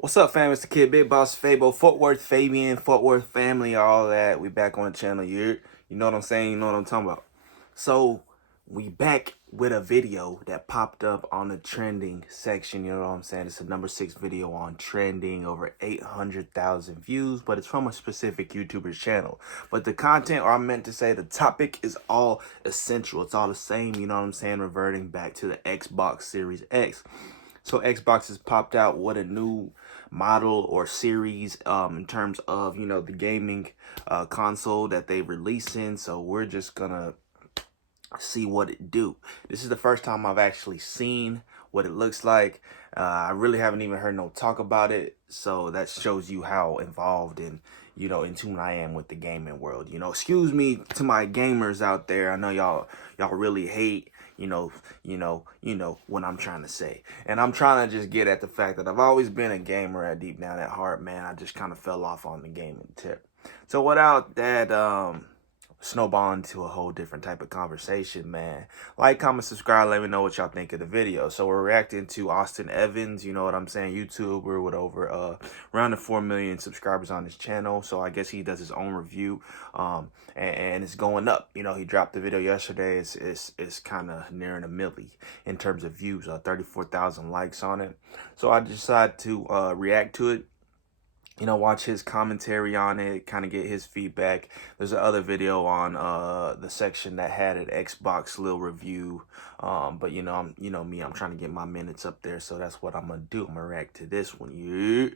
What's up, fam? It's the kid, Big Boss Fabo, Fort Worth, Fabian, Fort Worth family, all that. We back on the channel. You know what I'm saying? You know what I'm talking about. So, we back with a video that popped up on the trending section. You know what I'm saying? It's a number 6 video on trending, over 800,000 views, but it's from a specific YouTuber's channel. But the content, or I meant to say the topic, is all essential. It's all the same, you know what I'm saying? Reverting back to the Xbox Series X. So Xbox has popped out with a new model or series in terms of, the gaming console that they releasing. So we're just gonna see what it do. This is the first time I've actually seen what it looks like. I really haven't even heard no talk about it. So that shows you how involved in tune I am with the gaming world. Excuse me to my gamers out there. I know y'all really hate what I'm trying to say. And I'm trying to just get at the fact that I've always been a gamer at deep down at heart, man. I just kind of fell off on the gaming tip. So without that, snowball into a whole different type of conversation, man. Like, comment, subscribe, let me know what y'all think of the video. So we're reacting to Austin Evans, you know what I'm saying, YouTuber with over around the 4 million subscribers on his channel. So I guess he does his own review, and it's going up. He dropped the video yesterday. It's kind of nearing a milli in terms of views, 34,000 likes on it. So I decided to react to it, watch his commentary on it, kind of get his feedback. There's another video on the section that had an Xbox little review. But I'm trying to get my minutes up there, so that's what I'm gonna do. I'm gonna react to this one. Yeah.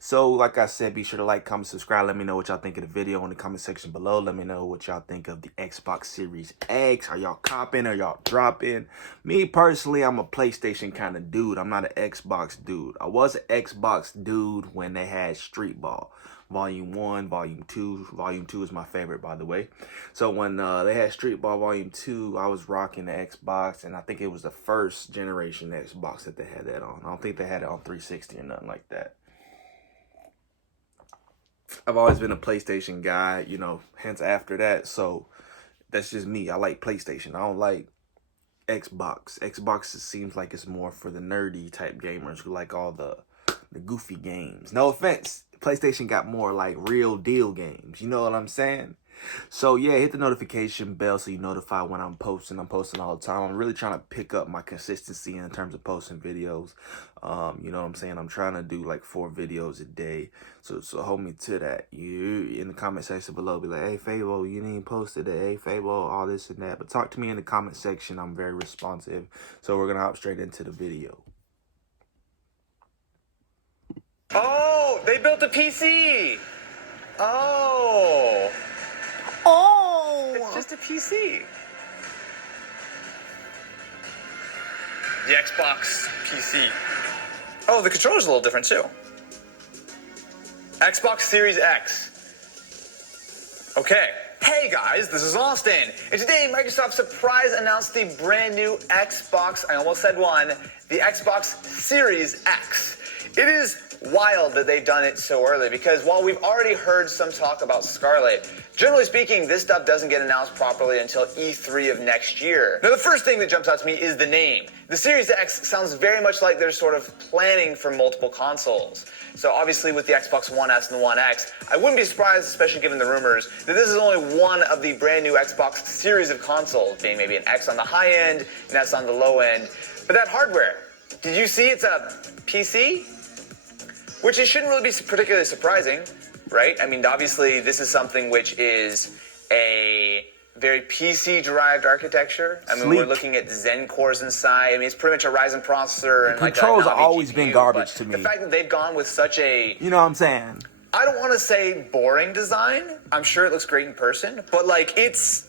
So like I said, be sure to like, comment, subscribe. Let me know what y'all think of the video in the comment section below. Let me know what y'all think of the Xbox Series X. Are y'all copping? Are y'all dropping? Me personally, I'm a PlayStation kind of dude. I'm not an Xbox dude. I was an Xbox dude when they had Street Ball Volume 1, Volume 2. Volume 2 is my favorite, by the way. So when they had Street Ball Volume 2, I was rocking the Xbox, and I think it was the first generation Xbox that they had that on. I don't think they had it on 360 or nothing like that. I've always been a PlayStation guy, hence after that. So that's just me. I like PlayStation. I don't like Xbox. Xbox, it seems like it's more for the nerdy type gamers who like all the goofy games. No offense. PlayStation got more like real deal games. You know what I'm saying? So yeah, hit the notification bell so you notify when I'm posting. I'm posting all the time. I'm really trying to pick up my consistency in terms of posting videos. You know what I'm saying? I'm trying to do like 4 videos a day. So hold me to that. You in the comment section below, be like, hey Fabo, you didn't post it. Hey Fabo, all this and that. But talk to me in the comment section. I'm very responsive. So we're gonna hop straight into the video. Oh, they built a PC. Oh. It's just a PC. The Xbox PC. Oh, the controller's a little different too. Xbox Series X. Okay. Hey guys, this is Austin. And today, Microsoft surprise announced the brand new Xbox, I almost said one, the Xbox Series X. It is wild that they've done it so early, because while we've already heard some talk about Scarlett, generally speaking, this stuff doesn't get announced properly until E3 of next year. Now, the first thing that jumps out to me is the name. The Series X sounds very much like they're sort of planning for multiple consoles. So obviously with the Xbox One S and the One X, I wouldn't be surprised, especially given the rumors, that this is only one of the brand new Xbox series of consoles, being maybe an X on the high end, an S on the low end. But that hardware, did you see it's a PC? Which it shouldn't really be particularly surprising, right? I mean, obviously, this is something which is a very PC-derived architecture. I mean, we're looking at Zen cores inside. I mean, it's pretty much a Ryzen processor. And Controls have always GPU, been garbage to me. The fact that they've gone with such a... You know what I'm saying? I don't want to say boring design. I'm sure it looks great in person. But, like, it's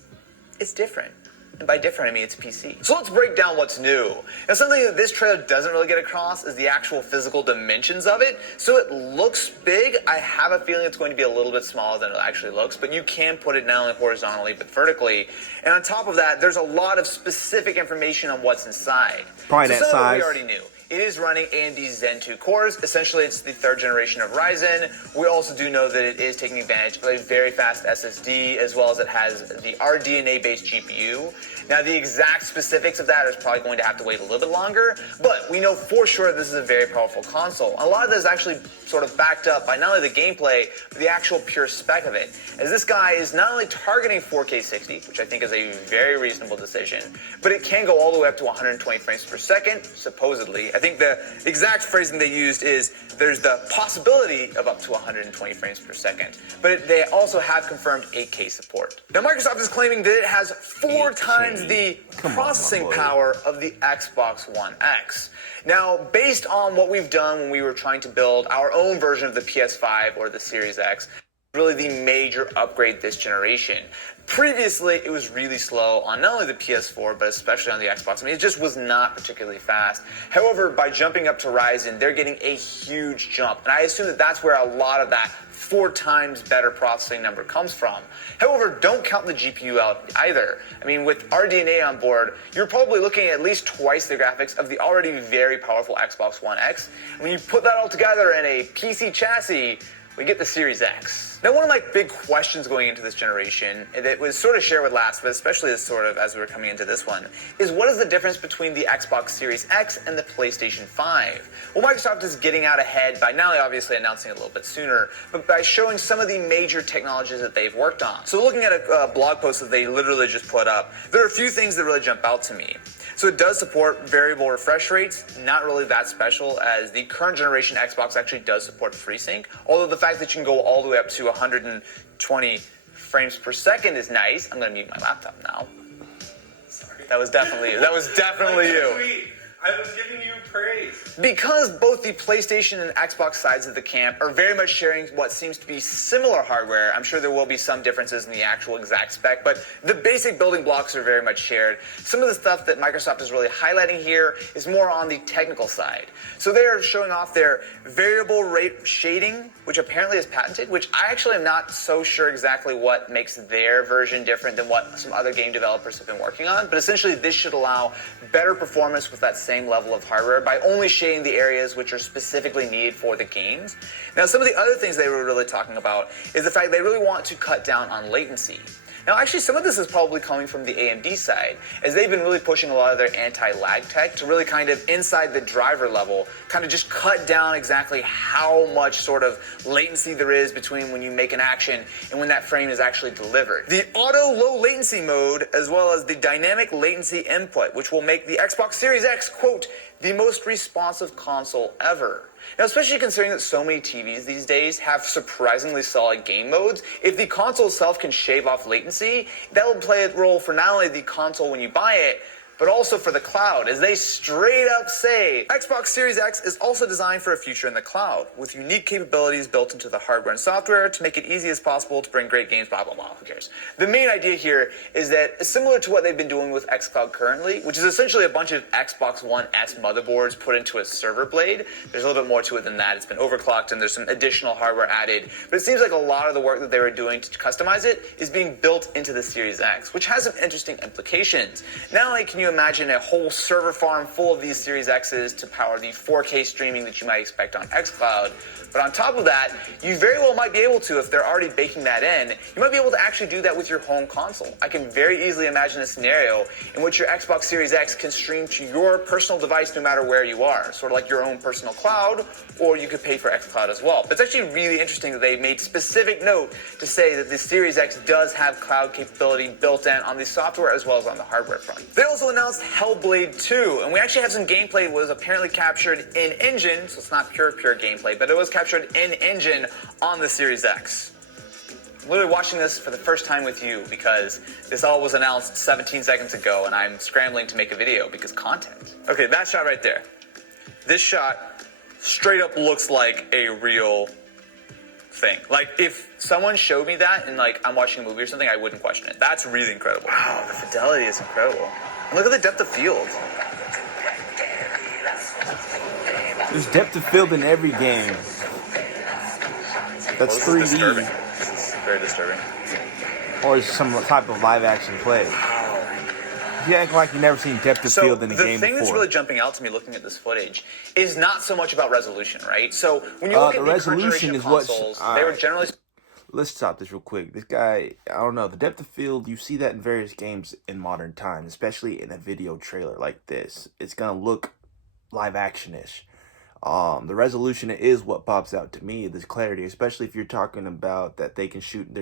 different. And by different, I mean it's a PC. So let's break down what's new. Now, something that this trailer doesn't really get across is the actual physical dimensions of it. So it looks big. I have a feeling it's going to be a little bit smaller than it actually looks, but you can put it not only horizontally, but vertically. And on top of that, there's a lot of specific information on what's inside. Probably that some size. of it we already knew. it is running AMD's Zen 2 cores. Essentially, it's the 3rd generation of Ryzen. We also do know that it is taking advantage of a very fast SSD, as well as it has the RDNA-based GPU. Now, the exact specifics of that is probably going to have to wait a little bit longer, but we know for sure this is a very powerful console. A lot of this is actually sort of backed up by not only the gameplay, but the actual pure spec of it. As this guy is not only targeting 4K 60, which I think is a very reasonable decision, but it can go all the way up to 120 frames per second, supposedly. I think the exact phrasing they used is there's the possibility of up to 120 frames per second, but they also have confirmed 8K support. Now, Microsoft is claiming that it has 4 times the processing power of the Xbox One X. Now, based on what we've done when we were trying to build our own version of the PS5 or the Series X, really the major upgrade this generation. Previously, it was really slow on not only the PS4, but especially on the Xbox. I mean, it just was not particularly fast. However, by jumping up to Ryzen, they're getting a huge jump. And I assume that that's where a lot of that 4 times better processing number comes from. However, don't count the GPU out either. I mean, with RDNA on board, you're probably looking at least twice the graphics of the already very powerful Xbox One X. When you put that all together in a PC chassis, we get the Series X. Now, one of my big questions going into this generation that was sort of shared with last, but especially as sort of as we were coming into this one, is what is the difference between the Xbox Series X and the PlayStation 5? Well, Microsoft is getting out ahead by not only obviously announcing it a little bit sooner, but by showing some of the major technologies that they've worked on. So looking at a blog post that they literally just put up, there are a few things that really jump out to me. So it does support variable refresh rates, not really that special, as the current generation Xbox actually does support FreeSync, although the fact that you can go all the way up to 120 frames per second is nice. I'm going to mute my laptop now. Sorry. That was definitely you. That was definitely you. I was giving you praise. Because both the PlayStation and Xbox sides of the camp are very much sharing what seems to be similar hardware, I'm sure there will be some differences in the actual exact spec, but the basic building blocks are very much shared. Some of the stuff that Microsoft is really highlighting here is more on the technical side. So they are showing off their variable rate shading, which apparently is patented, which I actually am not so sure exactly what makes their version different than what some other game developers have been working on, but essentially this should allow better performance with that same level of hardware by only shading the areas which are specifically needed for the games. Now, some of the other things they were really talking about is the fact they really want to cut down on latency. Now, actually, some of this is probably coming from the AMD side, as they've been really pushing a lot of their anti-lag tech to really kind of inside the driver level, kind of just cut down exactly how much sort of latency there is between when you make an action and when that frame is actually delivered. The auto low latency mode, as well as the dynamic latency input, which will make the Xbox Series X, quote, the most responsive console ever. Now, especially considering that so many TVs these days have surprisingly solid game modes, if the console itself can shave off latency, that will play a role for not only the console when you buy it, but also for the cloud, as they straight up say, Xbox Series X is also designed for a future in the cloud, with unique capabilities built into the hardware and software to make it easy as possible to bring great games, blah, blah, blah, who cares? The main idea here is that similar to what they've been doing with xCloud currently, which is essentially a bunch of Xbox One S motherboards put into a server blade. There's a little bit more to it than that. It's been overclocked and there's some additional hardware added, but it seems like a lot of the work that they were doing to customize it is being built into the Series X, which has some interesting implications. Not only can you imagine a whole server farm full of these Series X's to power the 4K streaming that you might expect on xCloud, but on top of that, you very well might be able to, if they're already baking that in, you might be able to actually do that with your home console. I can very easily imagine a scenario in which your Xbox Series X can stream to your personal device no matter where you are, sort of like your own personal cloud, or you could pay for xCloud as well. But it's actually really interesting that they made specific note to say that the Series X does have cloud capability built in on the software as well as on the hardware front. They also announced Hellblade 2, and we actually have some gameplay that was apparently captured in-engine, so it's not pure gameplay, but it was captured in-engine on the Series X. I'm literally watching this for the first time with you because this all was announced 17 seconds ago and I'm scrambling to make a video because content. Okay, that shot right there. This shot straight up looks like a real thing. Like, if someone showed me that and like I'm watching a movie or something, I wouldn't question it. That's really incredible. Wow, the fidelity is incredible. And look at the depth of field. There's depth of field in every game. That's 3D. Disturbing. This is very disturbing. Or some type of live action play. You act like you never seen depth of So field in a the game thing that's before. really jumping out to me looking at this footage is not so much about resolution, right? So when you look The at the current resolution generation is of consoles, they were generally Let's stop this real quick. This guy, I don't know, the depth of field, you see that in various games in modern times, especially in a video trailer like this. It's gonna look live action-ish. The resolution is what pops out to me, this clarity, especially if you're talking about that they can shoot,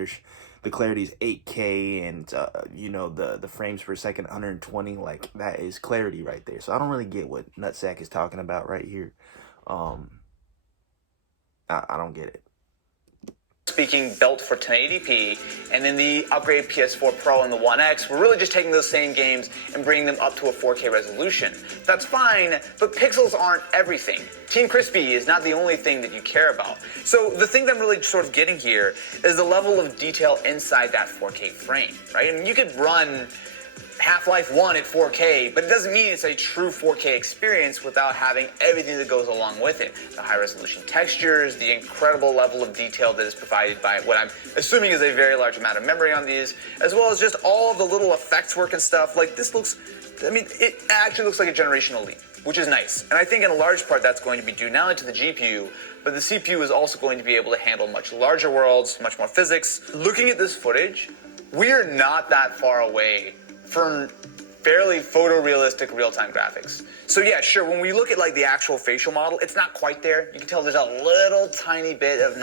the clarity is 8K and, you know, the frames per second, 120, like, that is clarity right there. So I don't really get what Nutsack is talking about right here. I don't get it. speaking built for 1080p, and then the upgraded PS4 Pro and the One X, we're really just taking those same games and bringing them up to a 4K resolution. That's fine, but pixels aren't everything. Team Crispy is not the only thing that you care about. So the thing that I'm really sort of getting here is the level of detail inside that 4K frame, right? I mean, you could run Half-Life 1 at 4K, but it doesn't mean it's a true 4K experience without having everything that goes along with it. The high-resolution textures, the incredible level of detail that is provided by what I'm assuming is a very large amount of memory on these, as well as just all the little effects work and stuff. Like, this looks, I mean, it actually looks like a generational leap, which is nice. And I think in a large part that's going to be due not only to the GPU, but the CPU is also going to be able to handle much larger worlds, much more physics. Looking at this footage, we are not that far away from fairly photorealistic real-time graphics. So yeah, sure, when we look at like the actual facial model, it's not quite there. You can tell there's a little tiny bit of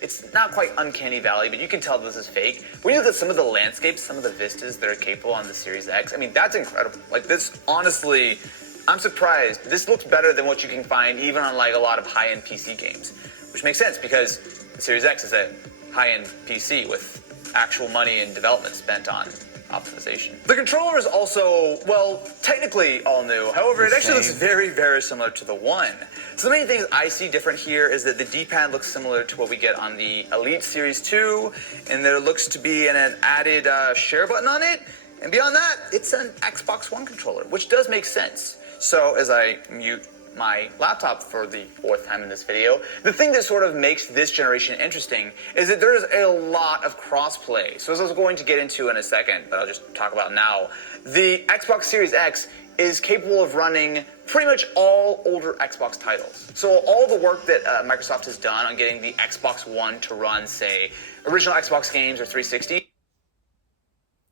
it's not quite uncanny valley, but you can tell this is fake. When you look at some of the landscapes, some of the vistas that are capable on the Series X, I mean, that's incredible. Like this, honestly, I'm surprised. This looks better than what you can find even on like a lot of high-end PC games, which makes sense because the Series X is a high-end PC with actual money and development spent on optimization. The controller is also, well, technically all new. However, it actually looks very, very similar to the One. So the main things I see different here is that the D-pad looks similar to what we get on the Elite Series 2, and there looks to be an added share button on it. And beyond that, it's an Xbox One controller, which does make sense. So as I mute my laptop for the fourth time in this video, the thing that sort of makes this generation interesting is that there's a lot of crossplay. So as I was going to get into in a second, but I'll just talk about now, the Xbox Series X is capable of running pretty much all older Xbox titles. So all the work that Microsoft has done on getting the Xbox One to run, say, original Xbox games or 360.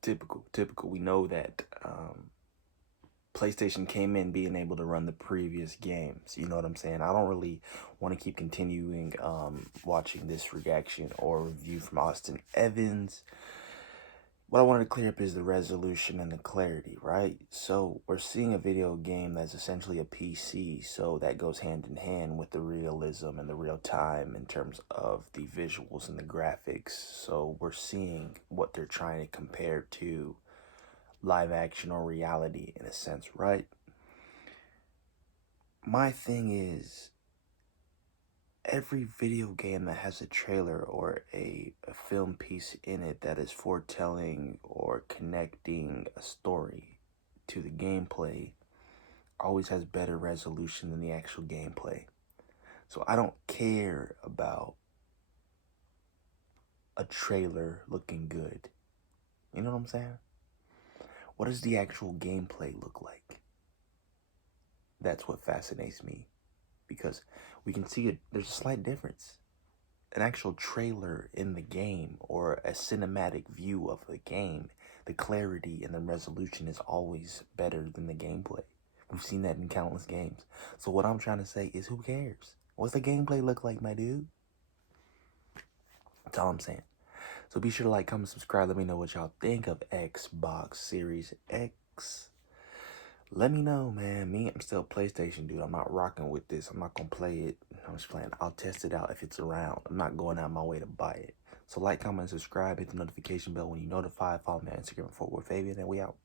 Typical. We know that PlayStation came in being able to run the previous games. You know what I'm saying? I don't really want to keep continuing watching this reaction or review from Austin Evans. What I wanted to clear up is the resolution and the clarity, right? So we're seeing a video game that's essentially a PC, so that goes hand in hand with the realism and the real time in terms of the visuals and the graphics. So we're seeing what they're trying to compare to live action or reality in a sense, right? My thing is, every video game that has a trailer or a film piece in it that is foretelling or connecting a story to the gameplay always has better resolution than the actual gameplay. So I don't care about a trailer looking good. You know what I'm saying? What does the actual gameplay look like? That's what fascinates me, because we can see there's a slight difference. An actual trailer in the game or a cinematic view of the game, the clarity and the resolution is always better than the gameplay. We've seen that in countless games. So what I'm trying to say is, who cares? What's the gameplay look like, my dude? That's all I'm saying. So be sure to like, comment, subscribe. Let me know what y'all think of Xbox Series X. Let me know, man. I'm still a PlayStation dude. I'm not rocking with this. I'm not going to play it. I'm just playing. I'll test it out if it's around. I'm not going out of my way to buy it. So like, comment, subscribe. Hit the notification bell when you notify. Follow me on Instagram @FortWorthFabian, and we out.